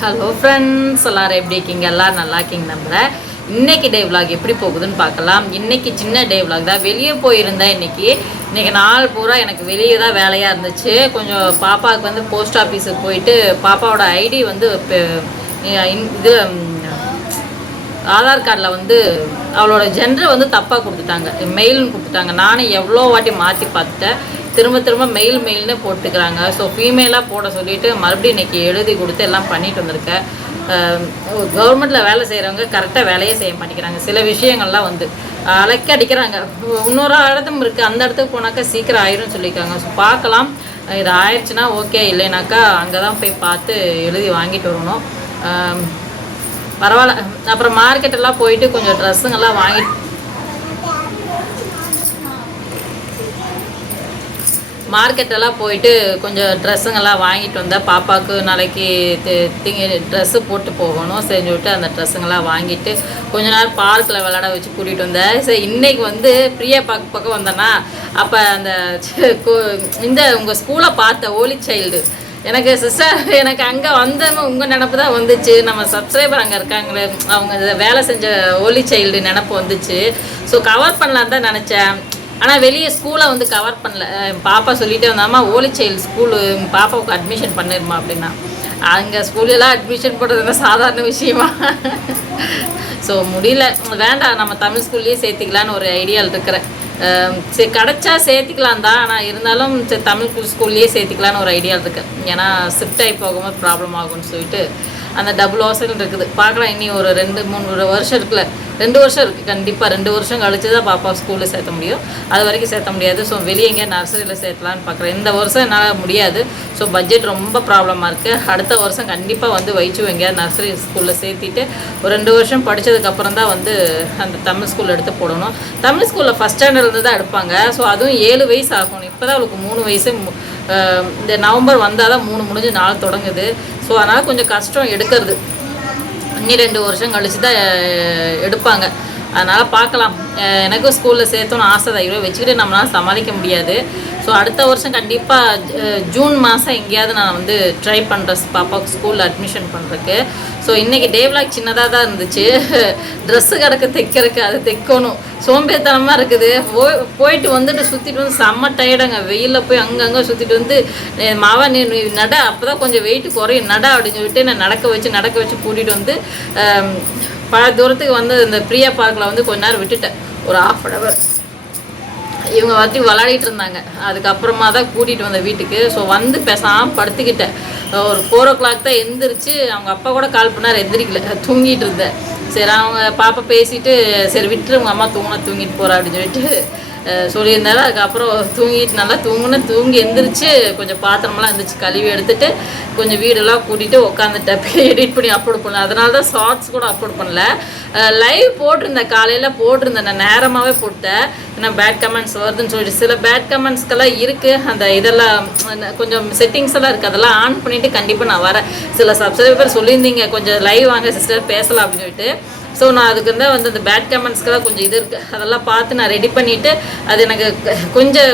Hello friends எல்லாரும் எப்படி இருக்கீங்க? எல்லோரும் நல்லா இருக்கீங்க நம்புகிறேன் இன்றைக்கி டே விலாக் எப்படி போகுதுன்னு பார்க்கலாம். இன்றைக்கி சின்ன டே விலாக் தான். வெளியே போயிருந்தேன் இன்னைக்கு இன்னைக்கு நாள் பூரா எனக்கு வெளியே தான் வேலையாக இருந்துச்சு. கொஞ்சம் பாப்பாவுக்கு வந்து போஸ்ட் ஆஃபீஸுக்கு போயிட்டு பாப்பாவோட ஐடி வந்து இப்போ, இது ஆதார் கார்டில் வந்து அவளோட ஜெண்டரை வந்து தப்பாக கொடுத்துட்டாங்க. மெயில்னு கொடுத்துட்டாங்க. நானும் எவ்வளோ வாட்டி மாற்றி பார்த்துட்டேன். திரும்ப திரும்ப மெயில் மெயில்னு போட்டுக்கிறாங்க. ஸோ ஃபீமேலாக போட சொல்லிட்டு மறுபடியும் இன்னைக்கு எழுதி கொடுத்து எல்லாம் பண்ணிட்டு வந்திருக்கேன் கவர்மெண்ட்டில் வேலை செய்கிறவங்க கரெக்டாக வேலையே செய்ய மாட்டேங்கிறாங்க. சில விஷயங்கள்லாம் வந்து அலைக்க அடிக்கிறாங்க இன்னொரு இடத்தும் இருக்குது அந்த இடத்துக்கு போனாக்கா சீக்கிரம் ஆயிரும் சொல்லியிருக்காங்க. ஸோ பார்க்கலாம். இது ஆயிடுச்சுன்னா ஓகே இல்லைனாக்கா அங்கே தான் போய் பார்த்து எழுதி வாங்கிட்டு வரணும். பரவாயில்ல. அப்புறம் மார்க்கெட்டெல்லாம் போயிட்டு கொஞ்சம் ட்ரெஸ்ஸுங்கெல்லாம் வாங்கி மார்க்கெட்டெல்லாம் போயிட்டு கொஞ்சம் ட்ரெஸ்ஸுங்கெல்லாம் வாங்கிட்டு வந்தேன் பாப்பாவுக்கு நாளைக்கு தி- திங்க ட்ரெஸ்ஸு போட்டு போகணும். செஞ்சு விட்டு அந்த ட்ரெஸ்ஸுங்கெல்லாம் வாங்கிட்டு கொஞ்ச நேரம் பார்க்கில் விளாட வச்சு கூட்டிகிட்டு வந்தேன். சரி இன்றைக்கி வந்து பிரியா பார்க்க பக்கம் வந்தேன்னா அப்போ அந்த இந்த உங்கள் ஸ்கூலை பார்த்த ஓலி சைல்டு எனக்கு சிஸ்டர் எனக்கு அங்கே வந்தவங்க உங்கள் நினப்பு தான் வந்துச்சு. நம்ம சப்ஸ்கிரைபர் அங்கே இருக்காங்களே அவங்க இதை வேலை செஞ்ச ஓலி சைல்டு நினப்பு வந்துச்சு. ஸோ கவர் பண்ணலான்னு தான் நினச்சேன். ஆனால் வெளியே ஸ்கூலை வந்து கவர் பண்ணல. என் பாப்பா சொல்லிட்டே வந்தாம்மா ஓலி சைல்டு ஸ்கூலு பாப்பாவுக்கு அட்மிஷன் பண்ணிருமா அப்படின்னா. அங்கே ஸ்கூலெல்லாம் அட்மிஷன் போடுறதுனா சாதாரண விஷயமா? ஸோ முடியல. வேண்டாம் நம்ம தமிழ் ஸ்கூல்லேயே சேர்த்திக்கலான்னு ஒரு ஐடியாவில் இருக்கிறேன். சரி கிடச்சா சேர்த்திக்கலாம் தான். ஆனால் இருந்தாலும் சரி தமிழ் ஸ்கூல்லேயே சேர்த்திக்கலான்னு ஒரு ஐடியாவில் இருக்கு ஏன்னா ஷிஃப்ட் ஆகி போகும்போது ப்ராப்ளம் ஆகும்னு சொல்லிட்டு அந்த டபுள் ஹாஸ்டல் இருக்குது. பார்க்கலாம் இனி ஒரு ரெண்டு மூணு வருஷம் இருக்குல்ல. ரெண்டு வருஷம் இருக்குது கண்டிப்பாக ரெண்டு வருஷம் கழிச்சு தான் பாப்பா ஸ்கூலில் சேர்த்த முடியும். அது வரைக்கும் சேர்த்த முடியாது. ஸோ வெளியே எங்கேயா நர்சரியில் சேர்த்தலான்னு பார்க்குறேன். இந்த வருஷம் என்னால் முடியாது. ஸோ பட்ஜெட் ரொம்ப ப்ராப்ளமாக இருக்குது அடுத்த வருஷம் கண்டிப்பாக வந்து வைச்சு எங்கேயா நர்சரி ஸ்கூலில் சேர்த்திட்டு ஒரு ரெண்டு வருஷம் படித்ததுக்கப்புறம் தான் வந்து அந்த தமிழ் ஸ்கூலில் எடுத்து போடணும். தமிழ் ஸ்கூலில் ஃபஸ்ட் ஸ்டாண்டர்ட்லேருந்து தான் எடுப்பாங்க. ஸோ அதுவும் ஏழு வயசு ஆகணும். இப்போ தான் அவளுக்கு மூணு வயசு. மு- இந்த நவம்பர் வந்தால் தான் மூணு முடிஞ்சு நாள் தொடங்குது. ஸோ அதனால் கொஞ்சம் கஷ்டம் எடுக்கிறது. இன்னி ரெண்டு வருஷம் கழிச்சு தான் எடுப்பாங்க. அதனால் பார்க்கலாம். எனக்கும் ஸ்கூலில் சேர்த்தோன்னு ஆசை தான் இவ்வளோ வச்சுக்கிட்டு நம்மளால் சமாளிக்க முடியாது. ஸோ அடுத்த வருஷம் கண்டிப்பாக ஜூன் மாதம் எங்கேயாவது நான் வந்து ட்ரை பண்ணுறேன் பாப்பாவுக்கு ஸ்கூலில் அட்மிஷன் பண்ணுறதுக்கு ஸோ இன்றைக்கி டேவ்லாக் சின்னதாக தான் இருந்துச்சு. ட்ரெஸ்ஸு கிடக்கு தைக்கிறதுக்கு அது தைக்கணும். சோம்பேறித்தனமாக இருக்குது. போய் போயிட்டு வந்துட்டு சுற்றிட்டு வந்து செம்ம டயர்டாங்க வெயிலில் போய் அங்கங்கே சுற்றிட்டு வந்து மாவா நீ நட. அப்போ தான் கொஞ்சம் வெயிட்டு குறையும். நட அப்படின்னு சொல்லிட்டு நான் நடக்க வச்சு நடக்க வச்சு கூட்டிகிட்டு வந்து பல தூரத்துக்கு வந்து இந்த பிரியா பார்க்கில் வந்து கொஞ்ச நேரம் விட்டுட்டேன். ஒரு ஆஃப் அன் ஹவர் இவங்க வாட்டி விளாடிட்டு இருந்தாங்க. அதுக்கப்புறமா தான் கூட்டிகிட்டு வந்த வீட்டுக்கு. ஸோ வந்து பேசாமல் படுத்துக்கிட்டேன். ஒரு ஃபோர் ஓ கிளாக் தான் எந்திரிச்சு அவங்க அப்பா கூட கால் பண்ணார். எந்திரிக்கல. தூங்கிட்டு இருந்தேன். சரி அவங்க பாப்பா பேசிட்டு சரி விட்டுரு உங்கள் அம்மா தூங்கினா தூங்கிட்டு போகிறா அப்படின்னு சொல்லிட்டு சொல்லியிருந்தாரு. அதுக்கப்புறம் தூங்கிட்டு நல்லா தூங்குன்னு தூங்கி எந்திரிச்சு கொஞ்சம் பாத்திரமெல்லாம் இருந்துச்சு. கழுவி எடுத்துட்டு கொஞ்சம் வீடெல்லாம் கூட்டிட்டு உட்காந்துட்டேன் எடிட் பண்ணி அப்லோட் பண்ணல அதனால தான் ஷார்ட்ஸ் கூட அப்லோட் பண்ணல. லைவ் போட்டிருந்தேன். காலையில் போட்டிருந்தேன். நான் நேரமாகவே போட்டேன். ஏன்னா பேட் கமெண்ட்ஸ் வருதுன்னு சொல்லிட்டு. சில பேட் கமெண்ட்ஸ்க்கெல்லாம் இருக்குது அந்த இதெல்லாம் கொஞ்சம் செட்டிங்ஸ் எல்லாம் இருக்குது அதெல்லாம் ஆன் பண்ணிவிட்டு கண்டிப்பாக நான் வரேன். சில சப்ஸ்கிரைபர் சொல்லியிருந்தீங்க. கொஞ்சம் லைவ் வாங்க சிஸ்டர் பேசலாம் அப்படின்னு சொல்லிட்டு. ஸோ நான் அதுக்கு தான் வந்து அந்த பேட் கமெண்ட்ஸ்க்கெல்லாம் கொஞ்சம் இது இருக்குது அதெல்லாம் பார்த்து நான் ரெடி பண்ணிவிட்டு அது எனக்கு கொஞ்சம்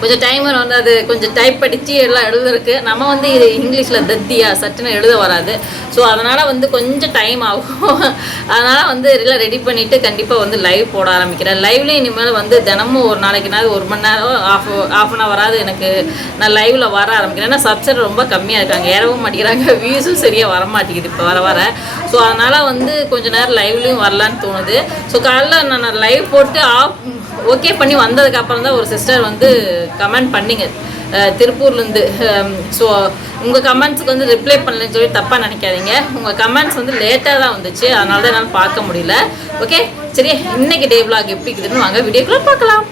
கொஞ்சம் டைமர் வந்து அது கொஞ்சம் டைப் படித்து எல்லாம் எழுதுறதுக்கு நம்ம வந்து இது இங்கிலீஷில் தத்தியா சட்டுன்னு எழுத வராது. ஸோ அதனால் வந்து கொஞ்சம் டைம் ஆகும். அதனால் வந்து எல்லாம் ரெடி பண்ணிவிட்டு கண்டிப்பாக வந்து லைவ் போட ஆரம்பிக்கிறேன். லைவ்லேயும் இனிமேல் வந்து தினமும் ஒரு நாளைக்குனாவது ஒரு மணி நேரம் ஆஃப் ஆஃப் அன் ஹவராது எனக்கு நான் லைவில் வர ஆரம்பிக்கிறேன். ஏன்னா சப்சர் ரொம்ப கம்மியாக இருக்காங்க. ஏறவும் மாட்டேங்கிறாங்க. வியூஸும் சரியாக வர மாட்டேங்குது இப்போ வர வர. ஸோ அதனால் வந்து கொஞ்ச நேரம் லைவ்லேயும் வரலான்னு தோணுது. ஸோ காலைல நான் லைவ் போட்டு ஆஃப் ஓகே பண்ணி வந்ததுக்கு அப்புறம் தான் ஒரு சிஸ்டர் வந்து கமெண்ட் பண்ணிங்க. திருப்பூர்லேருந்து. ஸோ உங்கள் கமெண்ட்ஸுக்கு வந்து ரிப்ளை பண்ணலன்னு சொல்லி தப்பாக நினைக்காதீங்க. உங்கள் கமெண்ட்ஸ் வந்து லேட்டாக தான் வந்துச்சு. அதனால தான் என்னால் பார்க்க முடியல. ஓகே சரி இன்னைக்கு டே விலாக் எப்படி இருக்குதுன்னு வாங்க. வீடியோக்குள்ளே பார்க்கலாம்.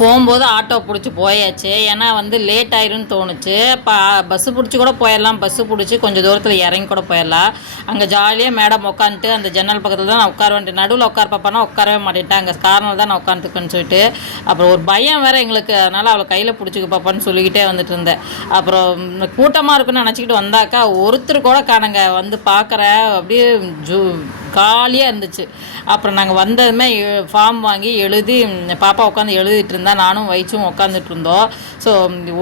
போகும்போது ஆட்டோ பிடிச்சி போயாச்சு. ஏன்னா வந்து லேட் ஆயிரும்னு தோணுச்சு. இப்போ பஸ்ஸு பிடிச்சி கூட போயிடலாம் பஸ்ஸு பிடிச்சி கொஞ்சம் தூரத்தில் இறங்கி கூட போயிடலாம் அங்கே ஜாலியாக மேடம் உட்காந்துட்டு அந்த ஜன்னல் பக்கத்தில் தான் நான் உட்கார வேண்டிய நடுவில் உட்கார பார்ப்பானா உட்காரவே மாட்டேன்ட்டேன் அங்கே காரணம் தான் நான் உட்காந்துருக்கேன்னு சொல்லிட்டு அப்புறம் ஒரு பயம் வேறு எங்களுக்கு. அதனால் அவளை கையில் பிடிச்சிக்க பாப்பான்னு சொல்லிக்கிட்டே வந்துட்டு இருந்தேன். அப்புறம் கூட்டமாக இருக்குன்னு நினச்சிக்கிட்டு வந்தாக்கா ஒருத்தர் கூட காணுங்க வந்து பார்க்குற அப்படியே ஜூ காலியாக இருந்துச்சு. அப்புறம் நாங்கள் வந்ததுமே ஃபார்ம் வாங்கி எழுதி பாப்பா உட்காந்து எழுதிட்டு இருந்தா நானும் வயிச்சும் உட்காந்துட்டு இருந்தோம் ஸோ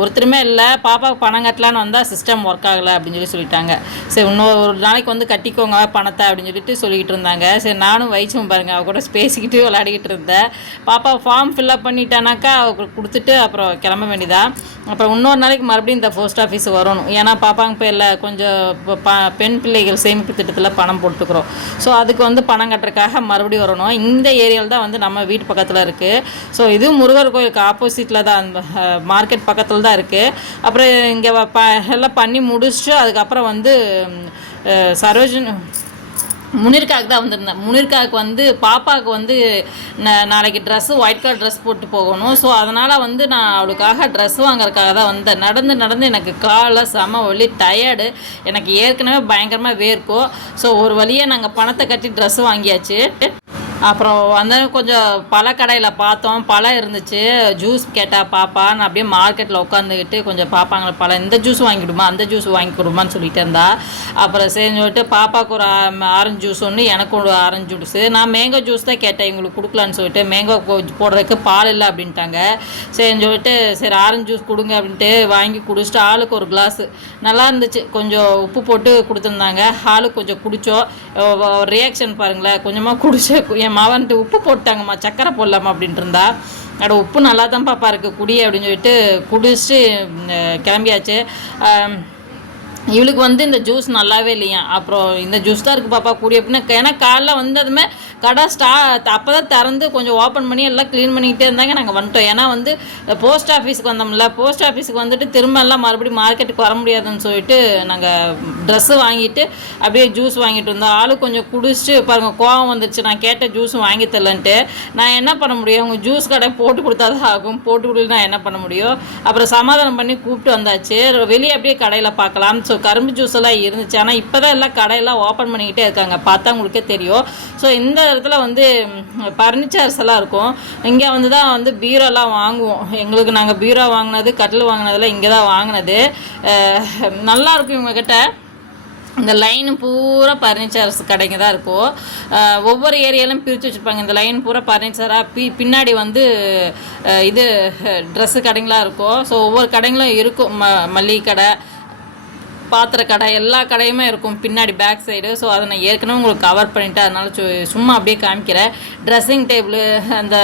ஒருத்தருமே இல்லை பாப்பாவுக்கு பணம் கட்டலான்னு வந்தால் சிஸ்டம் ஒர்க் ஆகலை அப்படின்னு சொல்லி சொல்லிட்டாங்க. சரி இன்னொரு ஒரு நாளைக்கு வந்து கட்டிக்கோங்க பணத்தை அப்படின்னு சொல்லிட்டு சொல்லிக்கிட்டு இருந்தாங்க. சரி நானும் வயிச்சும் பாருங்கள் அவ கூட பேசிக்கிட்டு விளையாடிக்கிட்டு இருந்தேன் பாப்பா ஃபார்ம் ஃபில்அப் பண்ணிட்டானாக்கா அவருக்கு கொடுத்துட்டு அப்புறம் கிளம்ப வேண்டியதான் அப்புறம் இன்னொரு நாளைக்கு மறுபடியும் இந்த போஸ்ட் ஆஃபீஸ் வரணும். ஏன்னா பாப்பாங்க பேரில் கொஞ்சம் இப்போ ப பெண் பிள்ளைகள் சேமிப்பு திட்டத்தில் பணம் போட்டுக்கிறோம். ஸோ அதுக்கு வந்து பணம் கட்டுறதுக்காக மறுபடியும் வரணும். இந்த ஏரியாவில் தான் வந்து நம்ம வீட்டு பக்கத்தில் இருக்குது ஸோ இது முருகர் கோயிலுக்கு ஆப்போசிட்டில் தான் அந்த மார்க்கெட் பக்கத்தில் தான் இருக்குது அப்புறம் இங்கே ப எல்லாம் பண்ணி முடிச்சுட்டு அதுக்கப்புறம் வந்து சரோஜன் முனிர்காக்கு தான் வந்திருந்தேன். முனிர்காக்கு வந்து பாப்பாவுக்கு வந்து நாளைக்கு ட்ரெஸ்ஸு ஒயிட் கலர் ட்ரெஸ் போட்டு போகணும். ஸோ அதனால் வந்து நான் அவளுக்காக ட்ரெஸ் வாங்குறதுக்காக தான் வந்தேன். நடந்து நடந்து எனக்கு காலில் செம வலி டயர்டு எனக்கு ஏற்கனவே பயங்கரமாக வேர்க்கும். ஸோ ஒரு வழியாக நாங்கள் பணத்தை கட்டி ட்ரெஸ் வாங்கியாச்சு. அப்புறம் வந்து கொஞ்சம் பழக்கடையில் பார்த்தோம். பழம் இருந்துச்சு. ஜூஸ் கேட்டால் பாப்பா நான் அப்படியே மார்க்கெட்டில் உட்காந்துக்கிட்டு கொஞ்சம் பாப்பாங்க பழம் இந்த ஜூஸ் வாங்கிடுமா அந்த ஜூஸ் வாங்கி கொடுமான்னு சொல்லிட்டு இருந்தா. அப்புறம் சரின்னு சொல்லிட்டு பாப்பாவுக்கு ஒரு ஆரஞ்சு ஜூஸ் ஒன்று எனக்கு ஒரு ஆரஞ்சு ஜூஸு நான் மேங்கோ ஜூஸ் தான் கேட்டேன் இவங்களுக்கு கொடுக்கலான்னு சொல்லிட்டு. மேங்கோ போடுறதுக்கு பால் இல்லை அப்படின்ட்டாங்க. சரின்னு சொல்லிட்டு சரி ஆரஞ்சு ஜூஸ் கொடுங்க அப்படின்ட்டு வாங்கி குடிச்சிட்டு ஆளுக்கு ஒரு கிளாஸு நல்லா இருந்துச்சு. கொஞ்சம் உப்பு போட்டு கொடுத்துருந்தாங்க. ஆளுக்கு கொஞ்சம் குடித்தோம் ரியாக்ஷன் பாருங்களேன். கொஞ்சமாக குடிச்ச என் மவன்ட்டு உப்பு போட்டாங்கம்மா சக்கரை போடலாமா அப்படின்ட்டு இருந்தா அட உப்பு நல்லா தான் பாப்பா இருக்குது குடி அப்படின்னு சொல்லிட்டு குடிச்சிட்டு கிளம்பியாச்சு. இவளுக்கு வந்து இந்த ஜூஸ் நல்லாவே இல்லையா? அப்புறம் இந்த ஜூஸ் தான் இருக்குது பாப்பா கூடி அப்படின்னா ஏன்னா காலைல வந்ததுமே கடை ஸ்டா அப்போ தான் திறந்து கொஞ்சம் ஓப்பன் பண்ணி எல்லாம் க்ளீன் பண்ணிக்கிட்டே இருந்தாங்க நாங்கள் வந்துட்டோம். ஏன்னா வந்து போஸ்ட் ஆஃபீஸுக்கு வந்தோம்ல போஸ்ட் ஆஃபீஸுக்கு வந்துட்டு திரும்ப எல்லாம் மறுபடியும் மார்க்கெட்டுக்கு வர முடியாதுன்னு சொல்லிட்டு நாங்கள் ட்ரெஸ்ஸு வாங்கிட்டு அப்படியே ஜூஸ் வாங்கிட்டு வந்தோம். ஆளு கொஞ்சம் குடிச்சிட்டு பாருங்கள் கோவம் வந்துருச்சு. நான் கேட்ட ஜூஸும் வாங்கி தரலன்ட்டு நான் என்ன பண்ண முடியும்? அவங்க ஜூஸ் கடை போட்டு கொடுத்தா தான் ஆகும். போட்டு கொடுத்து நான் என்ன பண்ண முடியும்? அப்புறம் சமாதானம் பண்ணி கூப்பிட்டு வந்தாச்சு. வெளியே அப்படியே கடையில் பார்க்கலாம் ஸோ கரும்பு ஜூஸ் எல்லாம் இருந்துச்சு. ஆனால் இப்போ தான் எல்லாம் கடையெல்லாம் ஓப்பன் பண்ணிக்கிட்டே இருக்காங்க. பார்த்தா உங்களுக்கே தெரியும். ஸோ இந்த இடத்துல வந்து ஃபர்னிச்சர்ஸ் எல்லாம் இருக்கும். இங்கே வந்து தான் வந்து பீரோலாம் வாங்குவோம். எங்களுக்கு நாங்கள் பீரோ வாங்கினது கட்டில் வாங்கினதெல்லாம் இங்கே தான் வாங்கினது. நல்லாயிருக்கும் நல்லா இருக்கும் இந்த லைன் பூரா பர்னிச்சர்ஸ் கடைங்க தான் இருக்கும். ஒவ்வொரு ஏரியாலும் பிரித்து வச்சுருப்பாங்க. இந்த லைன் பூரா பர்னிச்சராக பி பின்னாடி வந்து இது ட்ரெஸ்ஸு கடைங்களாக இருக்கும். ஸோ ஒவ்வொரு கடைங்களும் இருக்கும். ம மல்லிகை கடை பாத்திர கடை எல்லா கடையுமே இருக்கும். பின்னாடி பேக் சைடு ஸோ அதை நான் ஏற்கனவே உங்களுக்கு கவர் பண்ணிவிட்டு அதனால சு- சும்மா அப்படியே காமிக்கிறேன். ட்ரெஸ்ஸிங் டேபிள் அந்த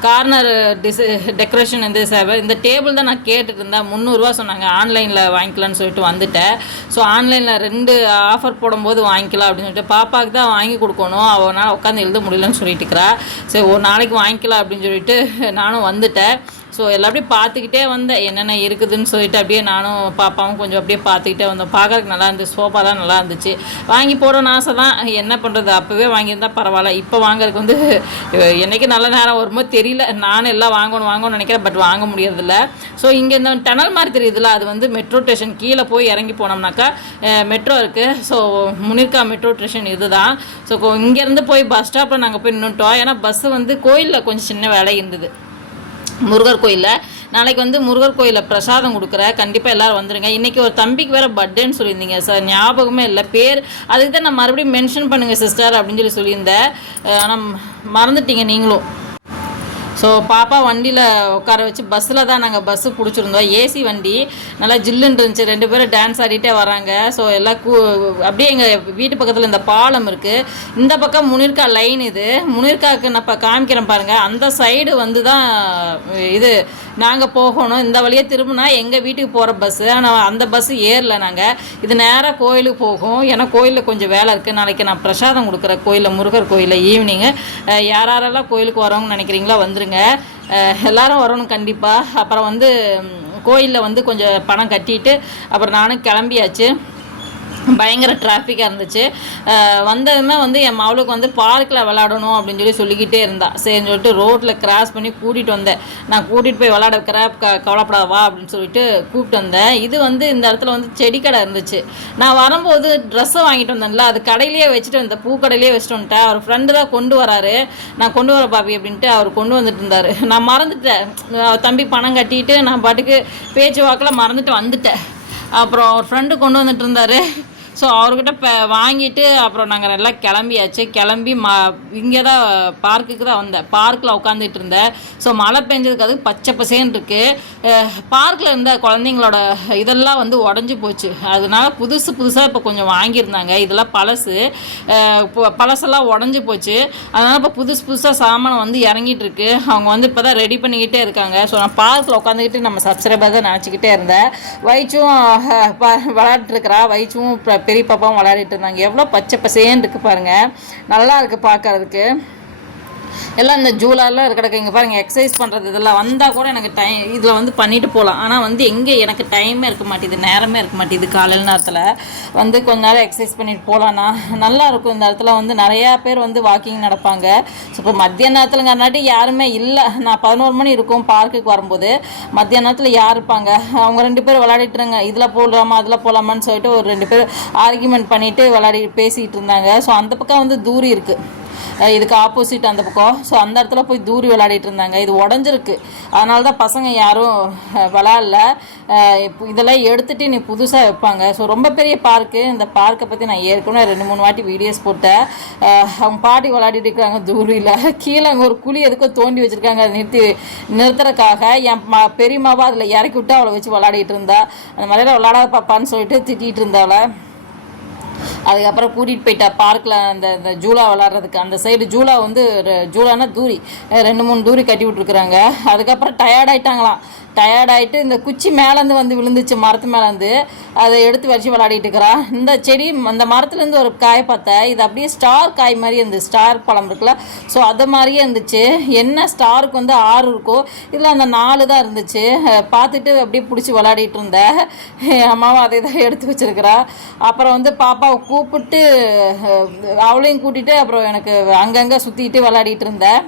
கார்னர் டிஸ் டெக்கரேஷன் இந்த சேவை இந்த டேபிள் தான் நான் கேட்டுட்டு இருந்தேன் முந்நூறுரூவா சொன்னாங்க. ஆன்லைனில் வாங்கிக்கலாம்னு சொல்லிட்டு வந்துட்டேன். ஸோ ஆன்லைனில் ரெண்டு ஆஃபர் போடும்போது வாங்கிக்கலாம் அப்படின்னு சொல்லிட்டு பாப்பாவுக்கு தான் வாங்கி கொடுக்கணும். அவனால் உட்காந்து எழுத முடியலன்னு சொல்லிட்டு இருக்கிறா. சரி ஒரு நாளைக்கு வாங்கிக்கலாம் அப்படின்னு சொல்லிட்டு நானும் வந்துட்டேன். ஸோ எல்லாத்தையும் பார்த்துக்கிட்டே வந்தேன். என்னென்ன இருக்குதுன்னு சொல்லிட்டு அப்படியே நானும் பாப்பாவும் கொஞ்சம் அப்படியே பார்த்துக்கிட்டே வந்தோம். பார்க்கறதுக்கு நல்லா இருந்துச்சு. சோஃபாலாம் நல்லா இருந்துச்சு. வாங்கி போடணும்னு ஆசை தான். என்ன பண்ணுறது அப்போவே வாங்கியிருந்தால் பரவாயில்ல. இப்போ வாங்குறதுக்கு வந்து என்றைக்கு நல்ல நேரம் வருமோ தெரியல. நானும் எல்லாம் வாங்கணும் வாங்கணும்னு நினைக்கிறேன். பட் வாங்க முடியறதில்ல. ஸோ இங்கே இந்த டனல் மாதிரி தெரியுதுல அது வந்து மெட்ரோ ஸ்டேஷன் கீழே போய் இறங்கி போனோம்னாக்கா மெட்ரோ இருக்குது ஸோ முனிர்கா மெட்ரோ ஸ்டேஷன் இதுதான். ஸோ இங்கேருந்து போய் பஸ் ஸ்டாப்பில் நாங்கள் போய் நின்றுட்டோம் ஏன்னா பஸ்ஸு வந்து கோயிலில் கொஞ்சம் சின்ன வேலை இருந்தது. முருகர் கோயிலில். நாளைக்கு வந்து முருகர் கோயிலில் பிரசாதம் கொடுக்குறேன் கண்டிப்பாக எல்லாரும் வந்துடுங்க இன்றைக்கி ஒரு தம்பிக்கு வேறு பர்த்டேன்னு சொல்லியிருந்தீங்க சார் ஞாபகமே இல்லை. பேர் அதுக்கு தான் நான் மறுபடியும் மென்ஷன் பண்ணுங்கள் சிஸ்டர் அப்படின்னு சொல்லி சொல்லியிருந்தேன். ஆனால் மறந்துட்டீங்க நீங்களும். ஸோ பாப்பா வண்டியில் உட்கார வச்சு பஸ்ஸில் தான் நாங்கள் பஸ்ஸு பிடிச்சிருந்தோம். ஏசி வண்டி. நல்லா ஜில்லுன்னு இருந்துச்சு. ரெண்டு பேரும் டான்ஸ் ஆடிட்டே வராங்க. ஸோ எல்லாம் கூ அப்படியே எங்கள் வீட்டு பக்கத்தில் இந்த பாலம் இருக்குது இந்த பக்கம் முனிர்கா லைன் இது. முனிர்காவுக்கு நான் இப்போ காமிக்கிறேன் பாருங்கள் அந்த சைடு வந்து தான் இது நாங்கள் போகணும். இந்த வழியே திரும்பினா எங்கள் வீட்டுக்கு போகிற பஸ்ஸு ஆனால் அந்த பஸ்ஸு ஏறல நாங்கள் இது நேராக கோயிலுக்கு போகும். ஏன்னா கோயிலில் கொஞ்சம் வேலை இருக்குது நாளைக்கு நான் பிரசாதம் கொடுக்குறேன். கோயிலில் முருகர் கோயிலில் ஈவினிங்கு யார் யாரெல்லாம் கோயிலுக்கு வரவங்கன்னு நினைக்கிறீங்களோ வந்துருங்க. அஹ் எல்லாரும் வரணும் கண்டிப்பாக அப்புறம் வந்து கோயிலில் வந்து கொஞ்சம் பணம் கட்டிட்டு அப்புறம் நானும் கிளம்பியாச்சு. பயங்கர டிராஃபிக்காக இருந்துச்சு. வந்ததுமே வந்து என் மவளுக்கு வந்து பார்க்கில் விளாடணும் அப்படின்னு சொல்லி சொல்லிக்கிட்டே இருந்தா. சரின்னு சொல்லிட்டு ரோட்டில் கிராஸ் பண்ணி கூட்டிகிட்டு வந்தேன். நான் கூட்டிகிட்டு போய் விளாட வைக்கிற க கவலைப்படாதவா அப்படின்னு சொல்லிட்டு கூப்பிட்டு வந்தேன். இது வந்து இந்த இடத்துல வந்து செடி கடை இருந்துச்சு. நான் வரும்போது ட்ரெஸ்ஸை வாங்கிட்டு வந்தேன்ல அது கடையிலேயே வச்சுட்டு வந்தேன் பூக்கடையிலேயே வச்சுட்டு வந்துட்டேன். அவர் ஃப்ரெண்டு தான் கொண்டு வராரு. நான் கொண்டு வர பாப்பி அப்படின்ட்டு அவர் கொண்டு வந்துட்டு இருந்தார். நான் மறந்துட்டேன். அவர் தம்பி பணம் கட்டிட்டு நான் பாட்டுக்கு பேச்சு வாக்கில் மறந்துட்டு வந்துட்டேன். அப்புறம் அவர் ஃப்ரெண்டு கொண்டு வந்துட்டு இருந்தாரு. ஸோ அவர்கிட்ட இப்போ வாங்கிட்டு அப்புறம் நாங்கள் நல்லா கிளம்பியாச்சு. கிளம்பி ம இங்கே தான் பார்க்குக்கு தான் வந்தேன். பார்க்கில் உட்காந்துட்டு இருந்தேன். ஸோ மழை பெஞ்சதுக்கு அது பச்சை பசேன்னு இருக்குது பார்க்கில் இருந்த குழந்தைங்களோட இதெல்லாம் வந்து உடஞ்சி போச்சு. அதனால புதுசு புதுசாக இப்போ கொஞ்சம் வாங்கியிருந்தாங்க. இதெல்லாம் பழசு. பழசெல்லாம் உடஞ்சி போச்சு. அதனால் இப்போ புதுசு புதுசாக சாமான் வந்து இறங்கிட்டு இருக்கு. அவங்க வந்து இப்போ தான் ரெடி பண்ணிக்கிட்டே இருக்காங்க. ஸோ நான் பார்க்கில் உட்காந்துக்கிட்டு நம்ம சப்ஸ்கிரைபர் தான் நினச்சிக்கிட்டே இருந்தேன். வயிச்சும் விளையாட்டுருக்கிறா வயிச்சும் பெரிய பாப்பாவும் விளையாடிட்டு இருந்தாங்க. எவ்வளோ பச்சை பசேன்னு இருக்கு பாருங்க. நல்லா இருக்கு பார்க்கறதுக்கு. எல்லாம் இந்த ஜூலாலாம் இருக்கிறக்கு இங்கே பாருங்கள் எக்ஸசைஸ் பண்ணுறது இதெல்லாம் வந்தால் கூட எனக்கு டைம் இதில் வந்து பண்ணிட்டு போகலாம் ஆனால் வந்து எங்கே எனக்கு டைமே இருக்க மாட்டேது நேரமே இருக்க மாட்டேது காலையில் நேரத்தில். வந்து கொஞ்ச நேரம் எக்ஸசைஸ் பண்ணிட்டு போகலான்னா நல்லா இருக்கும். இந்த இடத்துல வந்து நிறையா பேர் வந்து வாக்கிங் நடப்பாங்க. ஸோ இப்போ மத்திய நேரத்துலங்கிறனாட்டி யாருமே இல்லை. நான் பதினோரு மணி இருக்கும் பார்க்குக்கு வரும்போது. மத்திய நேரத்தில் யார் இருப்பாங்க? அவங்க ரெண்டு பேர் விளையாடிட்டுருங்க இதில் போடலாமா அதில் போகலாமான்னு சொல்லிட்டு ஒரு ரெண்டு பேர் ஆர்கியூமெண்ட் பண்ணிட்டு விளையாடி பேசிகிட்டு இருந்தாங்க. ஸோ அந்த பக்கம் வந்து தூரி இருக்குது இதுக்கு ஆப்போசிட் அந்த பக்கம். ஸோ அந்த இடத்துல போய் தூரி விளையாடிட்டு இருந்தாங்க. இது உடஞ்சிருக்கு. அதனால தான் பசங்க யாரும் விளாடல இப்போ இதெல்லாம் எடுத்துகிட்டு நீ புதுசாக வைப்பாங்க. ஸோ ரொம்ப பெரிய பார்க்கு இந்த பார்க்கை பற்றி நான் ஏற்கனவே ரெண்டு மூணு வாட்டி வீடியோஸ் போட்டேன். அவங்க பாட்டி விளையாடிட்டு இருக்காங்க தூரியில். கீழே அங்கே ஒரு குழி எதுக்கோ தோண்டி வச்சுருக்காங்க. அதை நிறுத்தி நிறுத்துறதுக்காக என் மா பெரியம்மாவா அதில் இறக்கி விட்டு அவளை வச்சு விளையாடிட்டு இருந்தா. அந்த மாதிரிலாம் விளையாடாத பாப்பான்னு சொல்லிட்டு திட்டிகிட்டு இருந்தாவளை. அதுக்கப்புறம் கூட்டிகிட்டு போயிட்டா பார்க்கில் அந்த ஜூலா விளாட்றதுக்கு. அந்த சைடு ஜூலா வந்து ஜூலானா தூரி. ரெண்டு மூணு தூரி கட்டி விட்ருக்குறாங்க அதுக்கப்புறம் டயர்ட் டயர்டாயிட்டு டயர்ட் இந்த குச்சி மேலேருந்து வந்து விழுந்துச்சு மரத்து மேலேருந்து அதை எடுத்து வச்சு விளையாடிட்டு இருக்கிறான் இந்த செடி அந்த மரத்துலேருந்து ஒரு காய் பார்த்தேன் இது அப்படியே ஸ்டார் காய் மாதிரி இருந்துச்சு ஸ்டார் பழம் இருக்குல்ல. ஸோ அது மாதிரியே இருந்துச்சு. என்ன ஸ்டாருக்கு வந்து ஆறு இருக்கோ இதில் அந்த நாலு தான் இருந்துச்சு. பார்த்துட்டு அப்படியே பிடிச்சி விளையாடிட்டு இருந்தேன் என் அம்மாவும் அதை தான் எடுத்து வச்சிருக்கிறா. அப்புறம் வந்து பாப்பாவை கூப்பிட்டு அவளையும் கூட்டிகிட்டு அப்புறம் எனக்கு அங்கங்கே சுற்றிக்கிட்டு விளையாடிட்டு இருந்தேன்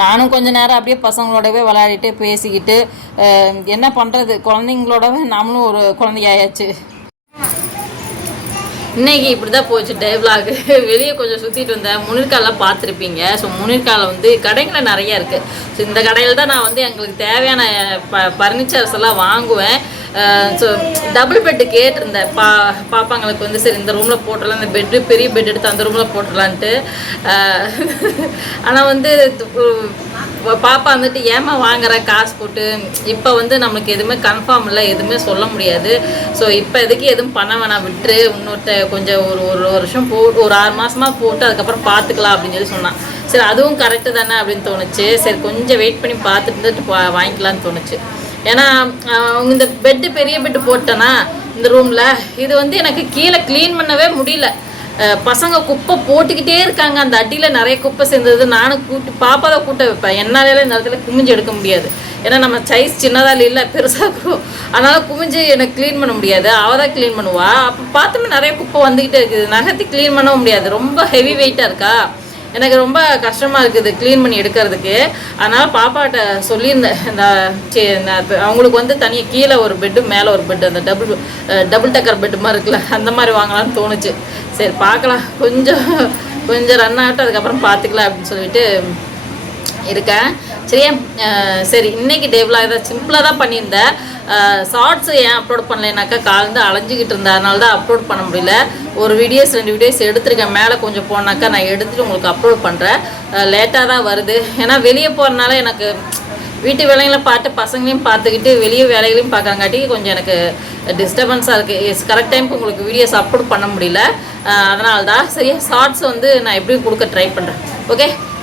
நானும் கொஞ்ச நேரம் அப்படியே பசங்களோடவே விளையாடிட்டு பேசிக்கிட்டு என்ன பண்ணுறது குழந்தைங்களோடவே நாமளும் ஒரு குழந்தையாயாச்சு. இன்னைக்கு இப்படி தான் போச்சு டே வெளியே கொஞ்சம் சுற்றிட்டு வந்தேன். முனிர்காலாம் பார்த்துருப்பீங்க. ஸோ முனிர்கால வந்து கடைகளில் நிறையா இருக்குது ஸோ இந்த கடையில் தான் நான் வந்து எங்களுக்கு தேவையான ப ஃபர்னிச்சர்ஸ் எல்லாம் வாங்குவேன். ஸோ டபுள் பெட்டு கேட்டிருந்தேன் பா பாப்பாங்களுக்கு வந்து சரி இந்த ரூமில் போட்டுடலாம் இந்த பெட்டு பெரிய பெட் எடுத்து அந்த ரூமில் போட்டுடலான்ட்டு. ஆனால் வந்து பாப்பா வந்துட்டு ஏமா வாங்குற? காசு போட்டு. இப்போ வந்து நம்மளுக்கு எதுவுமே கன்ஃபார்ம் இல்லை எதுவுமே சொல்ல முடியாது. ஸோ இப்போ எதுக்கு எதுவும் பண்ண வேணாம் விட்டுரு. இன்னொருத்த கொஞ்சம் ஒரு ஒரு வருஷம் போ ஒரு ஆறு மாதமாக போட்டு அதுக்கப்புறம் பார்த்துக்கலாம் அப்படின்னு சொல்லி சொன்னான். சரி அதுவும் கரெக்டு தானே அப்படின்னு தோணுச்சு. சரி கொஞ்சம் வெயிட் பண்ணி பார்த்துட்டு இருந்துட்டு வாங்கிக்கலாம்னு தோணுச்சு. ஏன்னா அவங்க இந்த பெட்டு பெரிய பெட்டு போட்டேன்னா இந்த ரூமில் இது வந்து எனக்கு கீழே க்ளீன் பண்ணவே முடியல. பசங்க குப்பை போட்டுக்கிட்டே இருக்காங்க. அந்த அடியில் நிறைய குப்பை சேர்ந்தது. நானும் கூட்டி பாப்பா தான் கூட்ட வைப்பேன். என்னால் இந்த இடத்துல குமிஞ்சு எடுக்க முடியாது. ஏன்னா நம்ம சைஸ் சின்னதாக இல்லை பெருசாக இருக்கும். அதனால் குமிஞ்சு எனக்கு க்ளீன் பண்ண முடியாது. அவள் தான் க்ளீன் பண்ணுவாள் அப்போ பார்த்தோம்னா நிறைய குப்பை வந்துக்கிட்டே இருக்குது. நகர்த்தி க்ளீன் பண்ணவும் முடியாது. ரொம்ப ஹெவி வெயிட்டாக இருக்கா? எனக்கு ரொம்ப கஷ்டமாக இருக்குது க்ளீன் பண்ணி எடுக்கிறதுக்கு. அதனால் பாப்பாட்ட சொல்லியிருந்தேன். இந்த அவங்களுக்கு வந்து தனியாக கீழே ஒரு பெட்டு மேலே ஒரு பெட்டு அந்த டபுள் டபுள் டக்கர் பெட்டு மாதிரி இருக்குல்ல அந்த மாதிரி வாங்கலாம்னு தோணுச்சு. சரி பார்க்கலாம். கொஞ்சம் கொஞ்சம் ரன் ஆகட்டும் அதுக்கப்புறம் பார்த்துக்கலாம் அப்படின்னு சொல்லிட்டு இருக்கேன். சரியா? சரி இன்னைக்கு டேபிளாக ஏதாவது சிம்பிளாக தான் பண்ணியிருந்தேன். ஷார்ட்ஸ் ஏன் அப்லோட் பண்ணலைனாக்கா காலேருந்து அலைஞ்சிக்கிட்டு இருந்தேன் அதனால தான் அப்லோட் பண்ண முடியல. ஒரு வீடியோஸ் ரெண்டு வீடியோஸ் எடுத்திருக்கேன். மேலே கொஞ்சம் போனாக்கா நான் எடுத்துகிட்டு உங்களுக்கு அப்லோட் பண்ணுறேன் லேட்டாக தான் வருது. ஏன்னா வெளியே போகிறனால எனக்கு வீட்டு வேலைகளை பார்த்து பசங்களையும் பார்த்துக்கிட்டு வெளியே வேலைகளையும் பார்க்குறங்காட்டி கொஞ்சம் எனக்கு டிஸ்டர்பன்ஸாக இருக்குது கரெக்ட் டைமுக்கு உங்களுக்கு வீடியோஸ் அப்லோட் பண்ண முடியல. அதனால தான் சரியா ஷார்ட்ஸ் வந்து நான் எப்படியும் கொடுக்க ட்ரை பண்ணுறேன் ஓகே